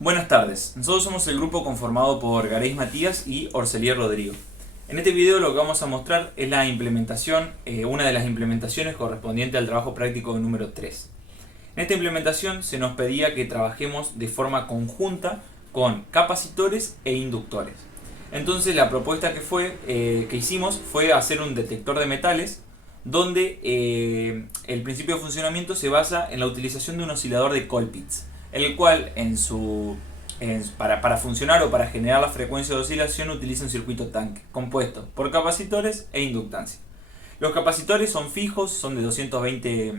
Buenas tardes, nosotros somos el grupo conformado por Gareis Matías y Orcelier Rodrigo. En este video lo que vamos a mostrar es la implementación, una de las implementaciones correspondiente al trabajo práctico número 3. En esta implementación se nos pedía que trabajemos de forma conjunta con capacitores e inductores. Entonces la propuesta que hicimos fue hacer un detector de metales donde el principio de funcionamiento se basa en la utilización de un oscilador de Colpitts, el cual para funcionar o para generar la frecuencia de oscilación utiliza un circuito tanque compuesto por capacitores e inductancia. Los capacitores son fijos, son de 220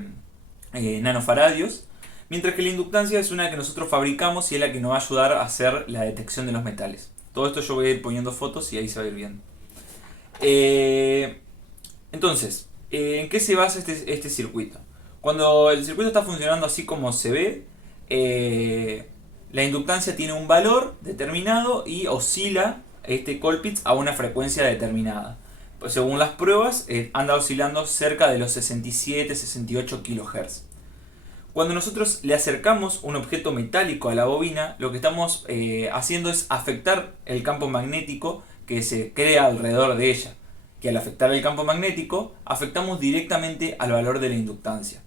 nanofaradios, mientras que la inductancia es una que nosotros fabricamos y es la que nos va a ayudar a hacer la detección de los metales. Todo esto yo voy a ir poniendo fotos y ahí se va a ir viendo. Entonces, ¿en qué se basa este circuito? Cuando el circuito está funcionando así como se ve, la inductancia tiene un valor determinado y oscila este Colpitts a una frecuencia determinada. Pues según las pruebas, anda oscilando cerca de los 67-68 kHz. Cuando nosotros le acercamos un objeto metálico a la bobina, lo que estamos haciendo es afectar el campo magnético que se crea alrededor de ella. Que al afectar el campo magnético, afectamos directamente al valor de la inductancia.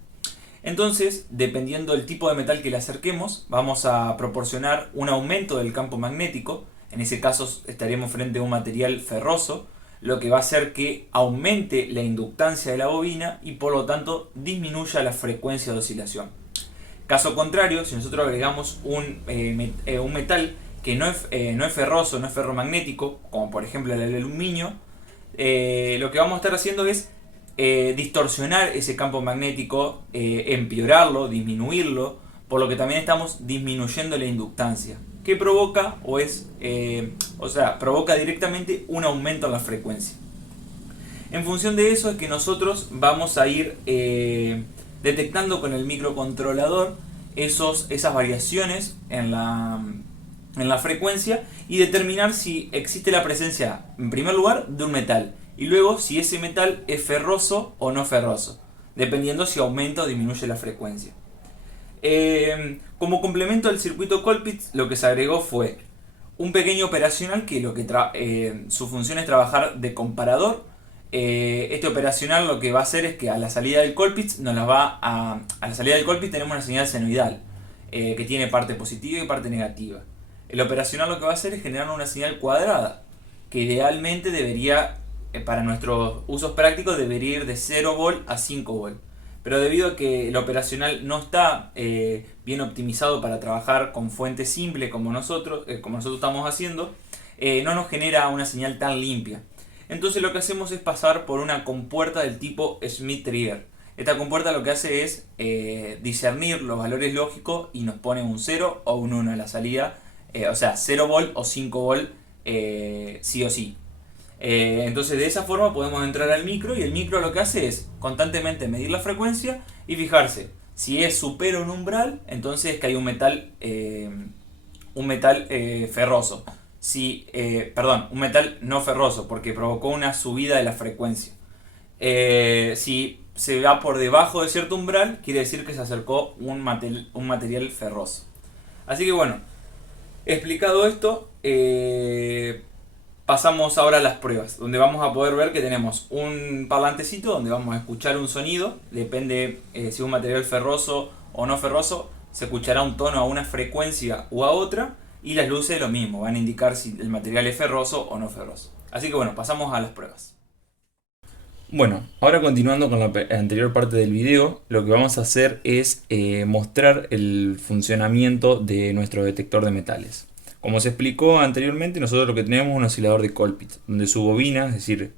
Entonces, dependiendo del tipo de metal que le acerquemos, vamos a proporcionar un aumento del campo magnético. En ese caso estaremos frente a un material ferroso, lo que va a hacer que aumente la inductancia de la bobina y por lo tanto disminuya la frecuencia de oscilación. Caso contrario, si nosotros agregamos un metal que no es ferroso, no es ferromagnético, como por ejemplo el aluminio, lo que vamos a estar haciendo es distorsionar ese campo magnético, empeorarlo, disminuirlo, por lo que también estamos disminuyendo la inductancia, que provoca provoca directamente un aumento en la frecuencia. En función de eso es que nosotros vamos a ir detectando con el microcontrolador esas variaciones en la frecuencia y determinar si existe la presencia, en primer lugar, de un metal y luego si ese metal es ferroso o no ferroso, dependiendo si aumenta o disminuye la frecuencia. Como complemento al circuito Colpitts, lo que se agregó fue un pequeño operacional que su función es trabajar de comparador. Este operacional lo que va a hacer es que a la salida del Colpitts a la salida del Colpitts tenemos una señal senoidal que tiene parte positiva y parte negativa. El operacional lo que va a hacer es generar una señal cuadrada que idealmente para nuestros usos prácticos debería ir de 0 volt a 5 volt. Pero debido a que el operacional no está bien optimizado para trabajar con fuente simple como nosotros estamos haciendo, no nos genera una señal tan limpia. Entonces lo que hacemos es pasar por una compuerta del tipo Schmitt-Trigger. Esta compuerta lo que hace es discernir los valores lógicos y nos pone un 0 o un 1 en la salida. O sea, 0 volt o 5 volt sí o sí. Entonces de esa forma podemos entrar al micro y el micro lo que hace es constantemente medir la frecuencia y fijarse si supera un umbral, entonces es que hay un metal ferroso. Un metal no ferroso porque provocó una subida de la frecuencia. Si se va por debajo de cierto umbral, quiere decir que se acercó un material ferroso. Así que bueno, explicado esto, pasamos ahora a las pruebas, donde vamos a poder ver que tenemos un parlantecito donde vamos a escuchar un sonido, depende si es un material ferroso o no ferroso, se escuchará un tono a una frecuencia u a otra, y las luces lo mismo, van a indicar si el material es ferroso o no ferroso. Así que bueno, pasamos a las pruebas. Bueno, ahora continuando con la anterior parte del video, lo que vamos a hacer es mostrar el funcionamiento de nuestro detector de metales. Como se explicó anteriormente, nosotros lo que tenemos es un oscilador de Colpitts, donde su bobina, es decir,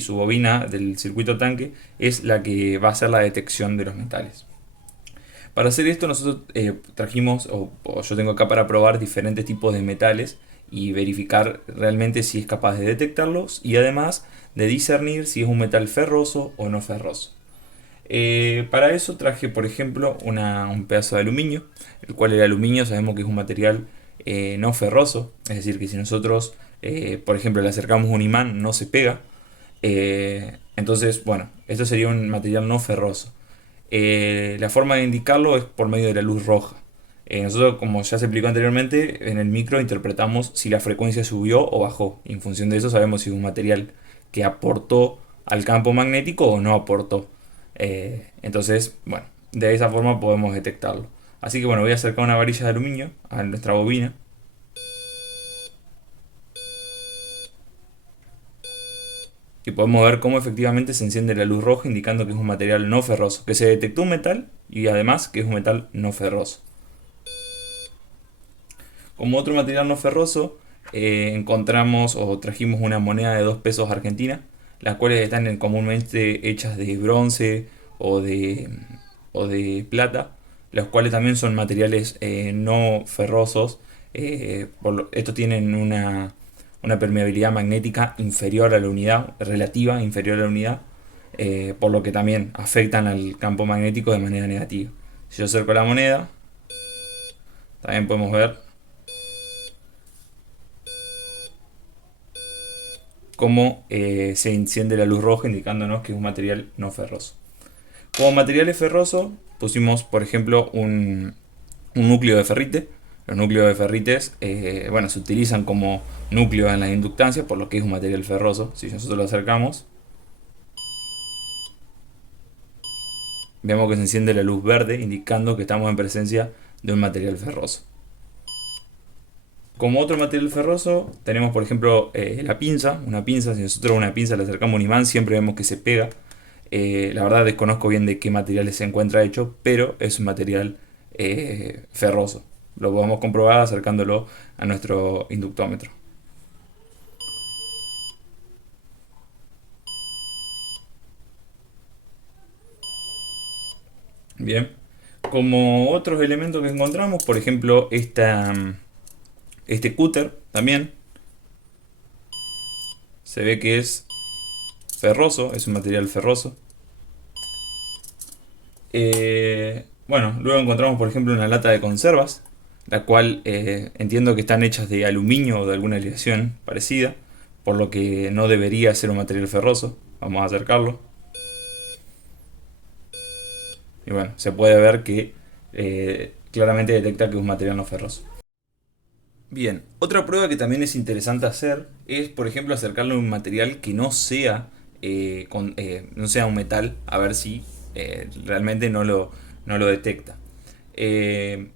su bobina del circuito tanque es la que va a hacer la detección de los metales. Para hacer esto nosotros trajimos, o yo tengo acá para probar diferentes tipos de metales y verificar realmente si es capaz de detectarlos y además de discernir si es un metal ferroso o no ferroso. Para eso traje por ejemplo un pedazo de aluminio, el cual el aluminio sabemos que es un material no ferroso, es decir que si nosotros por ejemplo le acercamos un imán no se pega. Entonces bueno, esto sería un material no ferroso. La forma de indicarlo es por medio de la luz roja. Nosotros, como ya se explicó anteriormente, en el micro interpretamos si la frecuencia subió o bajó. Y en función de eso sabemos si es un material que aportó al campo magnético o no aportó. Entonces, bueno, de esa forma podemos detectarlo. Así que bueno, voy a acercar una varilla de aluminio a nuestra bobina. Y podemos ver cómo efectivamente se enciende la luz roja indicando que es un material no ferroso, que se detectó un metal y además que es un metal no ferroso. Como otro material no ferroso, encontramos o trajimos una moneda de 2 pesos argentina, las cuales están comúnmente hechas de bronce o de, o de plata, los cuales también son materiales no ferrosos. Estos tienen una permeabilidad magnética inferior a la unidad, relativa inferior a la unidad, por lo que también afectan al campo magnético de manera negativa. Si yo acerco la moneda, también podemos ver cómo se enciende la luz roja indicándonos que es un material no ferroso. Como materiales ferrosos pusimos por ejemplo un núcleo de ferrite. Los núcleos de ferrites bueno, se utilizan como núcleo en las inductancias, por lo que es un material ferroso. Si nosotros lo acercamos, vemos que se enciende la luz verde indicando que estamos en presencia de un material ferroso. Como otro material ferroso tenemos por ejemplo la pinza. Una pinza, si nosotros a una pinza le acercamos un imán, siempre vemos que se pega. La verdad desconozco bien de qué materiales se encuentra hecho, pero es un material ferroso. Lo podemos comprobar acercándolo a nuestro inductómetro. Bien. Como otros elementos que encontramos, por ejemplo, este cúter también se ve que es ferroso, es un material ferroso. Bueno, luego encontramos por ejemplo una lata de conservas, la cual entiendo que están hechas de aluminio o de alguna aleación parecida, por lo que no debería ser un material ferroso. Vamos a acercarlo. Y bueno, se puede ver que claramente detecta que es un material no ferroso. Bien, otra prueba que también es interesante hacer es, por ejemplo, acercarlo a un material que no sea, no sea un metal, a ver si realmente no lo detecta. Eh,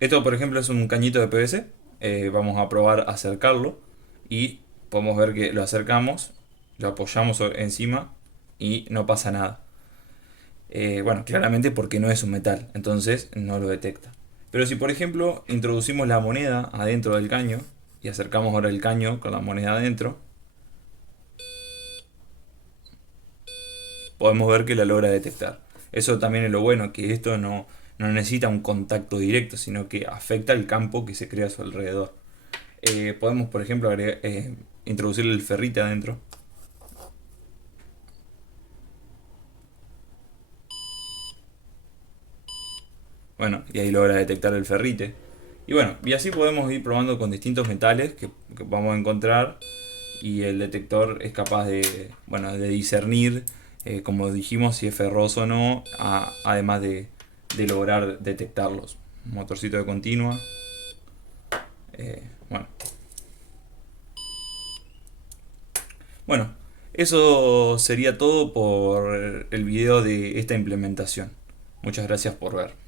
Esto, por ejemplo, es un cañito de PVC. Vamos a probar a acercarlo y podemos ver que lo acercamos, lo apoyamos encima y no pasa nada. Bueno, claramente porque no es un metal, entonces no lo detecta. Pero si por ejemplo introducimos la moneda adentro del caño y acercamos ahora el caño con la moneda adentro, podemos ver que la logra detectar. Eso también es lo bueno, que esto no necesita un contacto directo, sino que afecta el campo que se crea a su alrededor. Podemos, por ejemplo, introducirle el ferrite adentro. Bueno, y ahí logra detectar el ferrite. Y bueno, y así podemos ir probando con distintos metales que vamos a encontrar y el detector es capaz de, bueno, de discernir, como dijimos, si es ferroso o no, además de lograr detectarlos. Motorcito de continua. Bueno, bueno, eso sería todo por el video de esta implementación. Muchas gracias por ver.